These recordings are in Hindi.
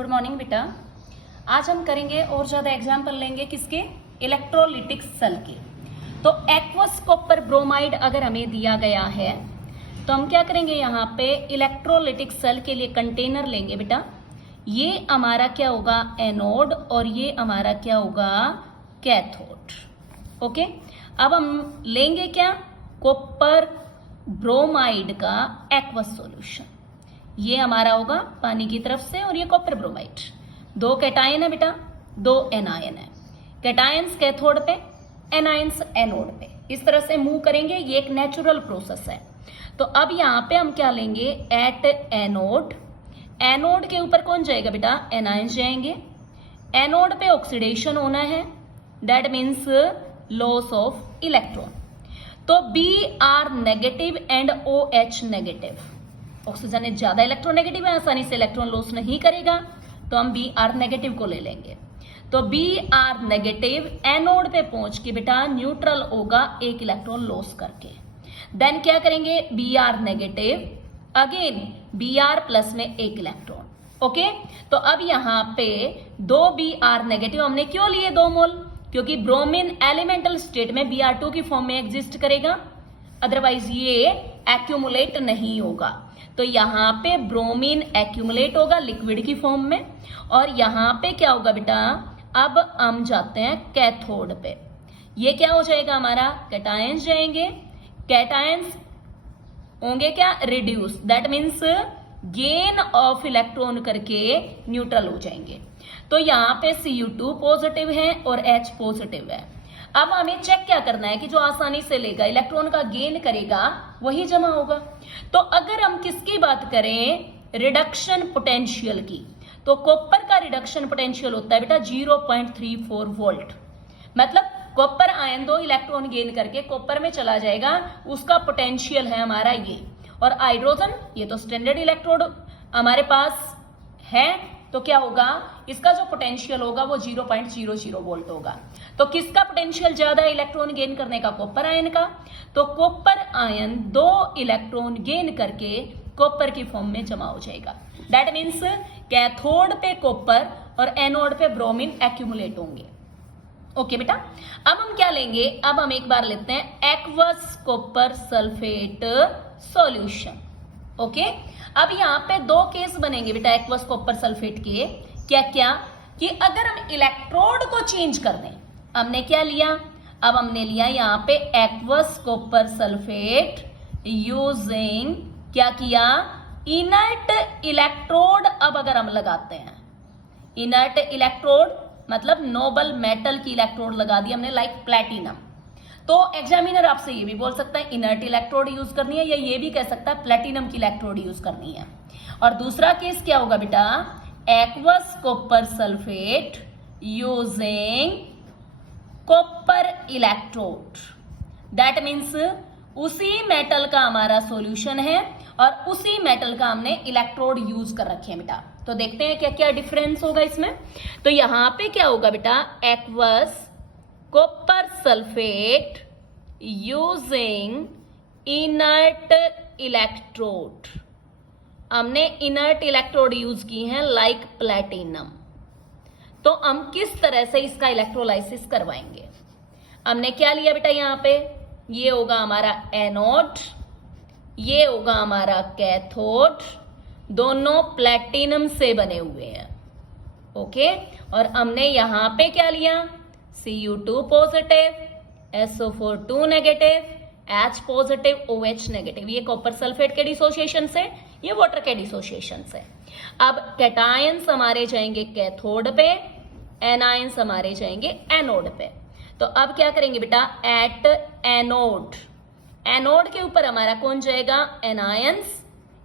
गुड मॉर्निंग बेटा। आज हम करेंगे और ज्यादा एग्जाम्पल लेंगे किसके, इलेक्ट्रोलिटिक सेल के। तो एक्वस कॉपर ब्रोमाइड अगर हमें दिया गया है तो हम क्या करेंगे, यहाँ पे इलेक्ट्रोलिटिक सेल के लिए कंटेनर लेंगे बेटा। ये हमारा क्या होगा, एनोड, और ये हमारा क्या होगा, कैथोड। ओके, अब हम लेंगे क्या, कॉपर ब्रोमाइड का एक्वस सॉल्यूशन। ये हमारा होगा पानी की तरफ से, और ये कॉपर ब्रोमाइड। दो कैटायन है बेटा, दो एनायन है। कैटायंस कैथोड पे, एनायंस एनोड पे, इस तरह से मूव करेंगे। ये एक नेचुरल प्रोसेस है। तो अब यहाँ पे हम क्या लेंगे, एट एनोड। एनोड के ऊपर कौन जाएगा बेटा, एनायंस जाएंगे। एनोड पे ऑक्सीडेशन होना है, that means loss of electron. तो Br negative and OH negative. Oxygen ने ज्यादा इलेक्ट्रोनेगेटिव है, आसानी से इलेक्ट्रॉन लॉस नहीं करेगा, तो हम Br नेगेटिव को ले लेंगे। तो Br नेगेटिव एनोड पे पहुंच के बेटा न्यूट्रल होगा एक इलेक्ट्रॉन लॉस करके। देन क्या करेंगे, Br negative again Br plus में एक इलेक्ट्रॉन। ओके, तो अब यहाँ पे दो Br नेगेटिव हमने क्यों लिए 2 मोल, क्योंकि ब्रोमीन एलिमेंटल स्टेट में Br2 की फॉर्म में एग्जिस्ट करेगा, अदरवाइज ये एक्यूमुलेट नहीं होगा। तो यहाँ पे ब्रोमीन एक्यूमुलेट होगा लिक्विड की फॉर्म में, और यहाँ पे क्या होगा बेटा, अब हम जाते हैं कैथोड पे। ये क्या हो जाएगा हमारा, कैटायंस जाएंगे। कैटायंस होंगे क्या, reduce, that means gain of electron करके न्यूट्रल हो जाएंगे। तो यहाँ पे Cu2 पॉजिटिव है और H पॉजिटिव है। अब हमें चेक क्या करना है कि जो आसानी से लेगा, इलेक्ट्रॉन का गेन करेगा, वही जमा होगा। तो अगर हम किसकी बात करें, रिडक्शन पोटेंशियल की, तो कॉपर का रिडक्शन पोटेंशियल होता है बेटा 0.34 वोल्ट। मतलब कॉपर आयन 2 इलेक्ट्रॉन गेन करके कॉपर में चला जाएगा, उसका पोटेंशियल है हमारा ये। और हाइड्रोजन, ये तो स्टैंडर्ड इलेक्ट्रोड हमारे पास है, तो क्या होगा, इसका जो पोटेंशियल होगा वो 0.00 वोल्ट होगा। तो किसका पोटेंशियल ज्यादा है इलेक्ट्रॉन गेन करने का, कॉपर आयन का। तो कॉपर आयन 2 इलेक्ट्रॉन गेन करके कॉपर की फॉर्म में जमा हो जाएगा। दैट मीन्स कैथोड पे कॉपर और एनोड पे ब्रोमीन एक्यूमुलेट होंगे। ओके बेटा, अब हम क्या लेंगे, अब हम एक बार लेते हैं aqueous copper sulphate solution. Okay, अब यहाँ पे 2 केस बनेंगे बेटा एक्वस कॉपर सल्फेट के। क्या क्या, कि अगर हम इलेक्ट्रोड को चेंज कर दें, हमने क्या लिया, अब हमने लिया यहाँ पे एक्वस कॉपर सल्फेट यूजिंग, क्या किया, इनर्ट इलेक्ट्रोड। अब अगर हम लगाते हैं इनर्ट इलेक्ट्रोड, मतलब नोबल मेटल की इलेक्ट्रोड लगा दी हमने, लाइक प्लेटिनम। तो एग्जामिनर आपसे ये भी बोल सकता है इनर्ट इलेक्ट्रोड यूज करनी है, या ये भी कह सकता है प्लेटिनम की इलेक्ट्रोड यूज करनी है। और दूसरा केस क्या होगा बेटा, aqueous copper sulphate using copper electrode. That means उसी मेटल का हमारा सॉल्यूशन है और उसी मेटल का हमने इलेक्ट्रोड यूज कर रखे हैं बेटा। तो देखते हैं क्या क्या डिफरेंस होगा इसमें। तो यहां पे क्या होगा बेटा, aqueous copper sulphate using inert electrode. हमने इनर्ट इलेक्ट्रोड यूज की हैं लाइक प्लेटिनम। तो हम किस तरह से इसका इलेक्ट्रोलाइसिस करवाएंगे, हमने क्या लिया बेटा, यहाँ पे ये होगा हमारा एनोड, ये होगा हमारा कैथोड, दोनों प्लेटिनम से बने हुए हैं। ओके, और हमने यहाँ पे क्या लिया, Cu2 positive, SO4 2 negative, H positive, OH negative. ये कॉपर सल्फेट के डिसोसिएशन से, ये वाटर के डिसोसिएशन से। अब कैटायंस हमारे जाएंगे कैथोड पे, एनायंस हमारे जाएंगे एनोड पे। तो अब क्या करेंगे बेटा, एट एनोड, एनोड के ऊपर हमारा कौन जाएगा, एनायंस।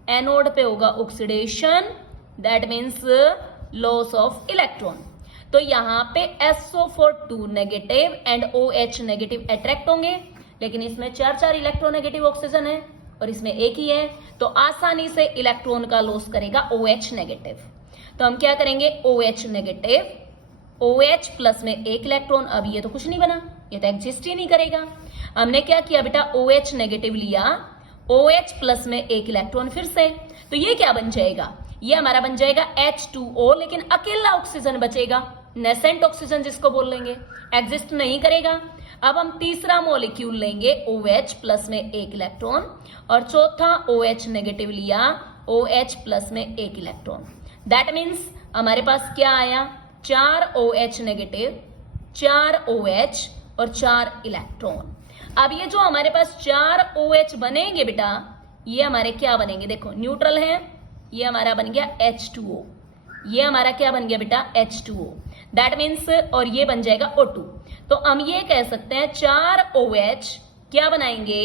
एनोड पे होगा oxidation, that means loss of electron. तो यहाँ पे SO4 2 negative and OH negative attract होंगे, लेकिन इसमें 4 इलेक्ट्रोनेगेटिव ऑक्सीजन है और इसमें एक ही है, तो आसानी से इलेक्ट्रॉन का लॉस करेगा OH नेगेटिव। तो हम क्या करेंगे, OH नेगेटिव, OH प्लस में एक इलेक्ट्रॉन। अब ये तो कुछ नहीं बना, ये तो एग्जिस्ट ही नहीं करेगा। हमने क्या किया बेटा, OH नेगेटिव लिया, OH प्लस में एक इलेक्ट्रॉन फिर से, तो ये क्या बन जाएगा, ये हमारा बन जाएगा H2O, लेकिन अकेला ऑक्सीजन बचेगा, नेसेंट ऑक्सीजन जिसको बोल लेंगे, एग्जिस्ट नहीं करेगा। अब हम तीसरा मॉलिक्यूल लेंगे OH प्लस में एक इलेक्ट्रॉन, और चौथा OH नेगेटिव लिया, OH प्लस में एक इलेक्ट्रॉन। दैट मीन्स हमारे पास क्या आया, 4 OH नेगेटिव, 4 OH और 4 इलेक्ट्रॉन। अब ये जो हमारे पास 4 OH बनेंगे बेटा, ये हमारे क्या बनेंगे, देखो न्यूट्रल है, ये हमारा बन गया H2O, ये हमारा क्या बन गया बेटा H2O, दैट मीन्स, और ये बन जाएगा O2। तो हम ये कह सकते हैं 4 OH क्या बनाएंगे,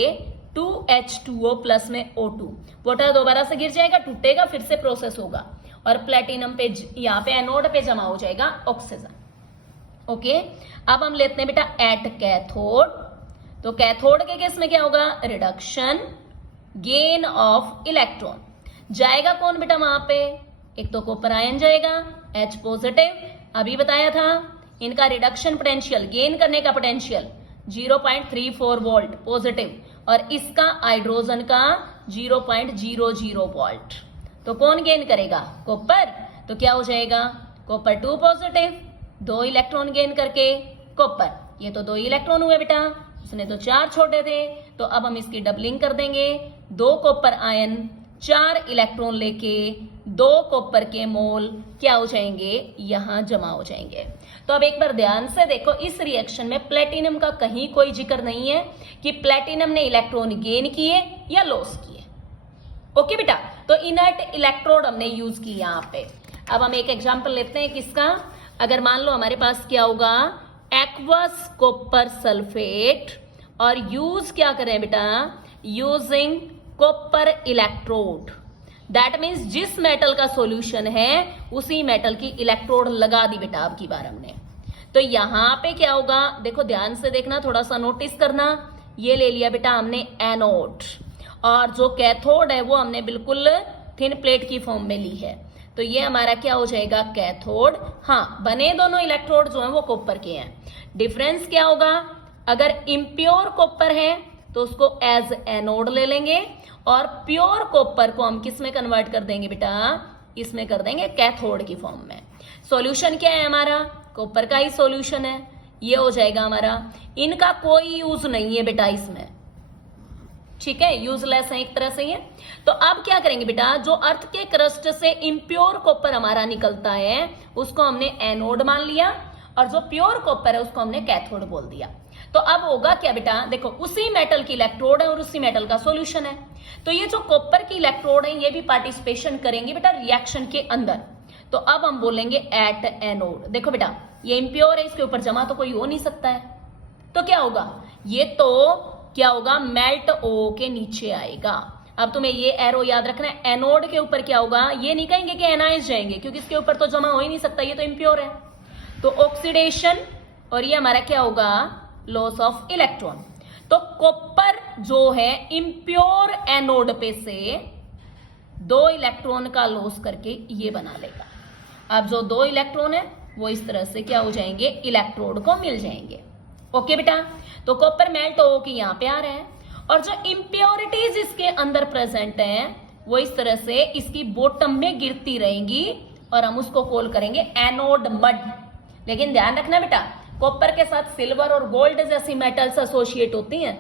2H2O प्लस में O2। वाटर दोबारा से गिर जाएगा, टूटेगा, फिर से प्रोसेस होगा, और प्लेटिनम पे यहाँ पे एनोड पे जमा हो जाएगा ऑक्सीजन। ओके, अब हम लेते हैं बेटा एट कैथोड। तो कैथोड के केस में क्या होगा, रिडक्शन, गेन ऑफ इलेक्ट्रॉन। जाएगा कौन बेटा वहां पे, एक तो कॉपर आयन जाएगा H पॉजिटिव, अभी बताया था, इनका रिडक्शन पोटेंशियल, गेन करने का पोटेंशियल 0.34 वोल्ट पॉजिटिव, और इसका हाइड्रोजन का 0.00 वोल्ट। तो कौन गेन करेगा, कॉपर। तो क्या हो जाएगा, कॉपर 2 पॉजिटिव, 2 इलेक्ट्रॉन गेन करके कॉपर, ये तो 2 इलेक्ट्रॉन हुए बेटा, उसने तो 4 छोड़े थे, तो अब हम इसकी डबलिंग कर देंगे, 2 कॉपर आयन 4 इलेक्ट्रॉन लेके 2 कॉपर के मोल क्या हो जाएंगे, यहां जमा हो जाएंगे। तो अब एक बार ध्यान से देखो, इस रिएक्शन में प्लेटिनम का कहीं कोई जिक्र नहीं है कि प्लेटिनम ने इलेक्ट्रॉन गेन किए या लॉस किए। ओके बेटा, तो इनर्ट इलेक्ट्रोड हमने यूज की यहां पे। अब हम एक एग्जांपल लेते हैं किसका, अगर मान लो हमारे पास क्या होगा, एक्वस कॉपर सल्फेट, और यूज क्या करें बेटा, using copper electrode. That means जिस मेटल का सॉल्यूशन है उसी मेटल की इलेक्ट्रोड लगा दी बेटा अब की बार हमने। तो यहां पे क्या होगा, देखो ध्यान से देखना, थोड़ा सा नोटिस करना, ये ले लिया बेटा हमने एनोड, और जो कैथोड है वो हमने बिल्कुल थिन प्लेट की फॉर्म में ली है। तो ये हमारा क्या हो जाएगा, कैथोड। हाँ, बने दोनों इलेक्ट्रोड जो है वो कॉपर के हैं। डिफरेंस क्या होगा, अगर इम्प्योर कॉपर है तो उसको एज एनोड ले लेंगे, और प्योर कॉपर को हम किस में कन्वर्ट कर देंगे बेटा, इसमें कर देंगे कैथोड की फॉर्म में। सॉल्यूशन क्या है हमारा, कॉपर का ही सॉल्यूशन है, ये हो जाएगा हमारा। इनका कोई यूज नहीं है बेटा इसमें, ठीक है, यूजलेस है एक तरह से ये। तो अब क्या करेंगे बेटा, जो अर्थ के क्रस्ट से इम्प्योर कॉपर हमारा निकलता है उसको हमने एनोड मान लिया, और जो प्योर कॉपर है उसको हमने कैथोड बोल दिया। तो अब होगा क्या बेटा, देखो उसी मेटल की इलेक्ट्रोड है और उसी मेटल का सॉल्यूशन है, तो ये जो कॉपर की इलेक्ट्रोड है ये भी पार्टिसिपेशन करेंगे बेटा रिएक्शन के अंदर। तो अब हम बोलेंगे एट एनोड। देखो बेटा ये इम्प्योर है, इसके ऊपर जमा तो कोई हो नहीं सकता है, तो क्या होगा, ये तो क्या होगा, मेल्ट ओ के नीचे आएगा। अब तुम्हें ये एरो याद रखना है, एनोड के ऊपर क्या होगा, ये नहीं कहेंगे कि एनाइज जाएंगे, क्योंकि इसके ऊपर तो जमा हो ही नहीं सकता, ये तो इम्प्योर है। तो ऑक्सीडेशन, और ये हमारा क्या होगा, लॉस ऑफ इलेक्ट्रॉन। तो कॉपर जो है इम्प्योर एनोड पे से 2 इलेक्ट्रॉन का लॉस करके ये बना लेगा। अब जो 2 इलेक्ट्रॉन है वो इस तरह से क्या हो जाएंगे, इलेक्ट्रोड को मिल जाएंगे। ओके बेटा, तो कॉपर मेल्ट हो के यहाँ पे आ रहा है, और जो इम्प्योरिटीज इसके अंदर प्रेजेंट है वो इस तरह से इसकी बॉटम में गिरती रहेंगी, और हम उसको कॉल करेंगे एनोड मड। लेकिन ध्यान रखना बेटा, कॉपर के साथ सिल्वर और गोल्ड जैसी मेटल्स एसोसिएट होती हैं,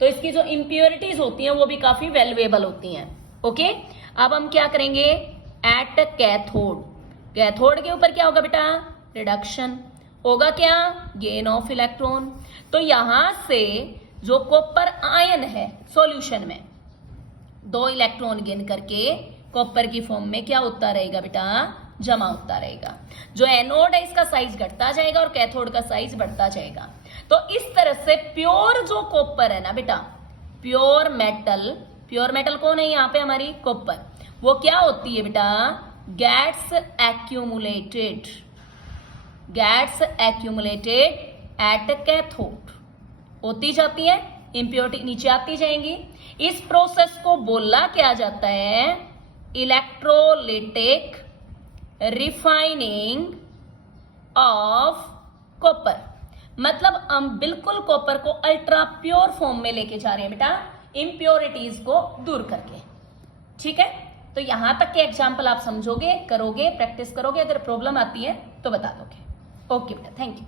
तो इसकी जो इम्प्योरिटीज होती हैं वो भी काफी वैल्यूएबल होती हैं। ओके, अब हम क्या करेंगे, एट कैथोड। कैथोड के ऊपर क्या होगा बेटा, रिडक्शन होगा, क्या, गेन ऑफ इलेक्ट्रॉन। तो यहां से जो कॉपर आयन है सॉल्यूशन में 2 इलेक्ट्रॉन गेन करके कॉपर की फॉर्म में क्या होता रहेगा बेटा, जमा होता रहेगा। जो एनोड है इसका साइज घटता जाएगा और कैथोड का साइज बढ़ता जाएगा। तो इस तरह से प्योर जो कॉपर है ना बेटा, प्योर मेटल कौन है यहाँ पे, हमारी कॉपर, वो क्या होती है बेटा, गेट्स एक्यूमुलेटेड एट कैथोड, होती जाती है, इंप्योरिटी नीचे आती जाएंगी। इस प्रोसेस को बोला क्या जाता है, इलेक्ट्रोलिटिक रिफाइनिंग ऑफ कॉपर। मतलब हम बिल्कुल कॉपर को अल्ट्रा प्योर फॉर्म में लेके जा रहे हैं बेटा, इम्प्योरिटीज को दूर करके। ठीक है, तो यहां तक के एग्जाम्पल आप समझोगे, करोगे, प्रैक्टिस करोगे, अगर प्रॉब्लम आती है तो बता दोगे। ओके बेटा, थैंक यू।